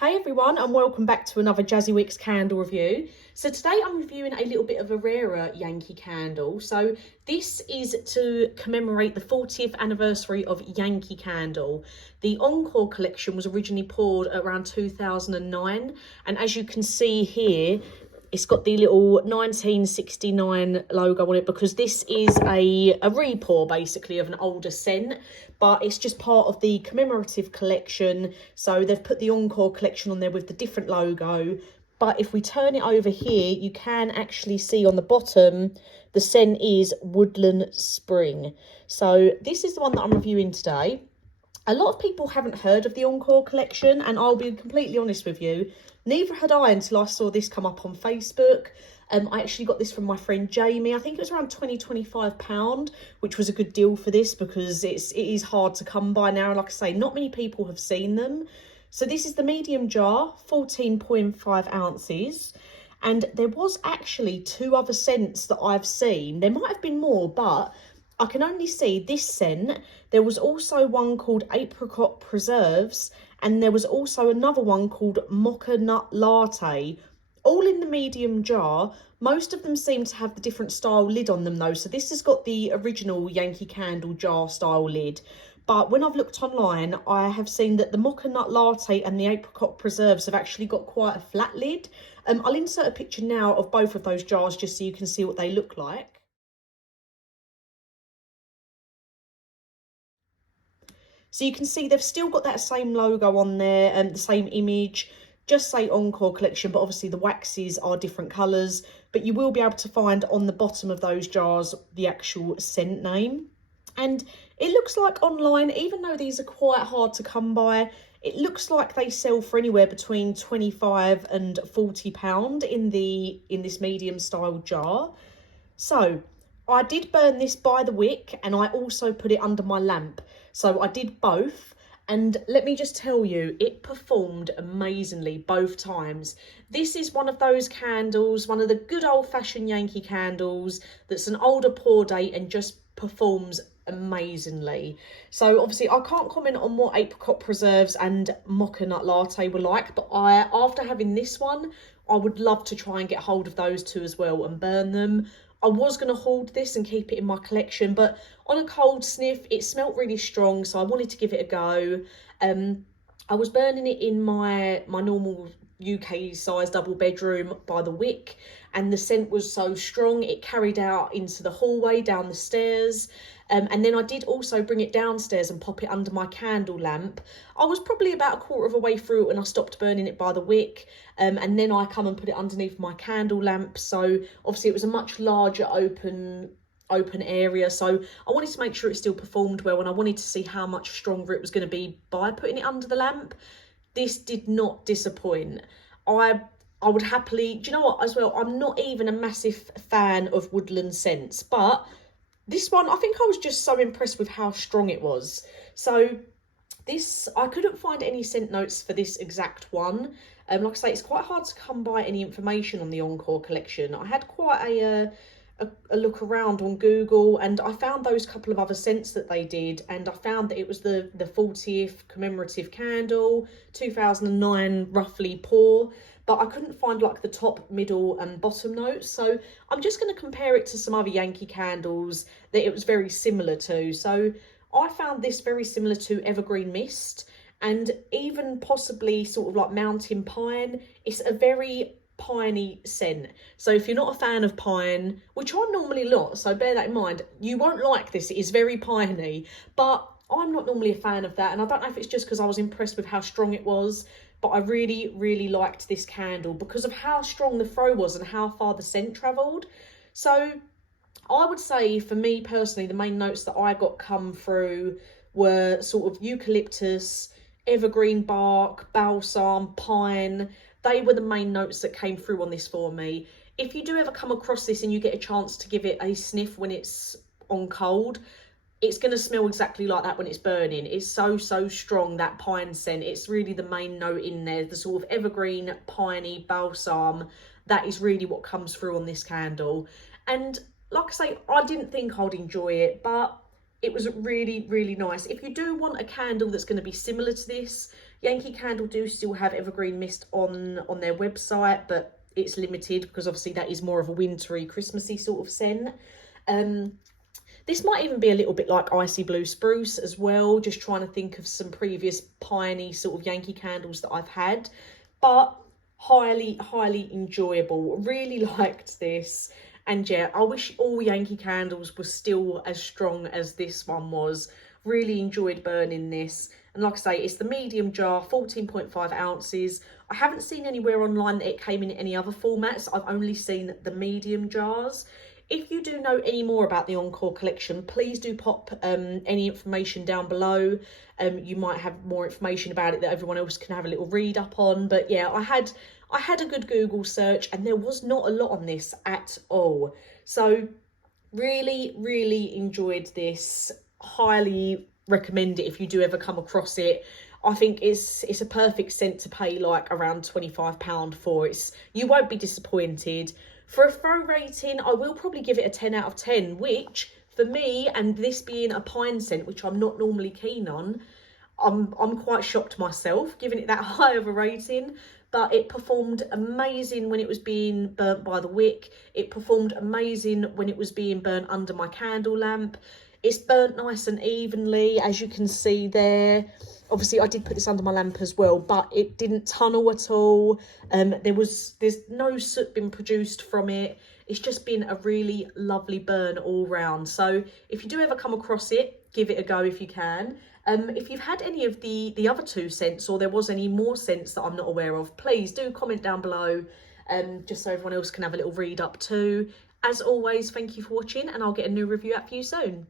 Hey everyone, and welcome back to another Jazzy Wicks candle review. So today I'm reviewing a little bit of a rarer Yankee candle. So this is to commemorate the 40th anniversary of Yankeecandle. The Encore Collection was originally poured around 2009, and as you can see here, it's got the little 1969 logo on it because this is a repour basically of an older scent, but it's just part of the commemorative collection. So they've put the Encore Collection on there with the different logo. But if we turn it over here, you can actually see on the bottom, the scent is Woodland Spring. So this is the one that I'm reviewing today. A lot of people haven't heard of the Encore Collection, and I'll be completely honest with you, neither had I until I saw this come up on Facebook. I actually got this from my friend Jamie. I think it was around £20–25, which was a good deal for this because it is hard to come by now. Like I say, not many people have seen them. So this is the medium jar, 14.5 ounces. And there was actually two other scents that I've seen. There might have been more, but I can only see this scent. There was also one called Apricot Preserves, and there was also another one called Mocha Nut Latte, all in the medium jar. Most of them seem to have the different style lid on them though. So this has got the original Yankeecandle jar style lid. But when I've looked online, I have seen that the Mocha Nut Latte and the Apricot Preserves have actually got quite a flat lid. I'll insert a picture now of both of those jars just so you can see what they look like. So you can see they've still got that same logo on there and the same image, just say Encore Collection, but obviously the waxes are different colours. But you will be able to find on the bottom of those jars the actual scent name. And it looks like online, even though these are quite hard to come by, it looks like they sell for anywhere between £25 and £40 in this medium style jar. So I did burn this by the wick, and I also put it under my lamp. So I did both, and let me just tell you, it performed amazingly both times. This is one of those candles, one of the good old-fashioned Yankee candles that's an older pour date and just performs amazingly. So obviously I can't comment on what Apricot Preserves and Mocha Nut Latte were like, but after having this one, I would love to try and get hold of those two as well and burn them. I was going to hoard this and keep it in my collection, but on a cold sniff, it smelt really strong, so I wanted to give it a go. I was burning it in my normal UK size double bedroom by the wick, and the scent was so strong it carried out into the hallway, down the stairs. And then I did also bring it downstairs and pop it under my candle lamp. I was probably about a quarter of a way through it when I stopped burning it by the wick, and then I come and put it underneath my candle lamp. So obviously it was a much larger open area, so I wanted to make sure it still performed well, and I wanted to see how much stronger it was going to be by putting it under the lamp. This did not disappoint. I would happily, do you know what, as well, I'm not even a massive fan of Woodland scents, but this one, I think I was just so impressed with how strong it was. So this, I couldn't find any scent notes for this exact one. Like I say, it's quite hard to come by any information on the Encore Collection. I had quite a look around on Google, and I found those couple of other scents that they did, and I found that it was the 40th commemorative candle, 2009 roughly pour, but I couldn't find like the top, middle and bottom notes. So I'm just going to compare it to some other Yankee candles that it was very similar to. So I found this very similar to Evergreen Mist, and even possibly sort of like Mountain Pine. It's a very piney scent. So if you're not a fan of pine, which I'm normally not, so bear that in mind, you won't like this. It is very piney, but I'm not normally a fan of that, and I don't know if it's just because I was impressed with how strong it was, but I really liked this candle because of how strong the throw was and how far the scent travelled. So I would say, for me personally, the main notes that I got come through were sort of eucalyptus, evergreen bark, balsam, pine. They were the main notes that came through on this for me. If you do ever come across this and you get a chance to give it a sniff when it's on cold, it's going to smell exactly like that when it's burning. It's so strong, that pine scent. It's really the main note in there, the sort of evergreen, piney, balsam. That is really what comes through on this candle. And like I say, I didn't think I'd enjoy it, but it was really nice. If you do want a candle that's going to be similar to this, Yankeecandle do still have evergreen mist on their website, but it's limited because obviously that is more of a wintry, Christmassy sort of scent. This might even be a little bit like Icy Blue Spruce as well, just trying to think of some previous piney sort of Yankee candles that I've had, but highly, highly enjoyable. Really liked this. And yeah, I wish all Yankee candles were still as strong as this one was. Really enjoyed burning this. And like I say, it's the medium jar, 14.5 ounces. I haven't seen anywhere online that it came in any other formats. I've only seen the medium jars. If you do know any more about the Encore collection, please do pop any information down below. You might have more information about it that everyone else can have a little read up on. But yeah, I had a good Google search and there was not a lot on this at all. So really, really enjoyed this. Highly recommend it if you do ever come across it. I think it's a perfect scent to pay like around £25 for. You won't be disappointed. For a throw rating, I will probably give it a 10 out of 10, which for me, and this being a pine scent, which I'm not normally keen on, I'm quite shocked myself giving it that high of a rating. But it performed amazing when it was being burnt by the wick. It performed amazing when it was being burnt under my candle lamp. It's burnt nice and evenly, as you can see there. Obviously, I did put this under my lamp as well, but it didn't tunnel at all. There's no soot been produced from it. It's just been a really lovely burn all round. So if you do ever come across it, give it a go if you can. If you've had any of the other two scents, or there was any more scents that I'm not aware of, please do comment down below, just so everyone else can have a little read up too. As always, thank you for watching, and I'll get a new review out for you soon.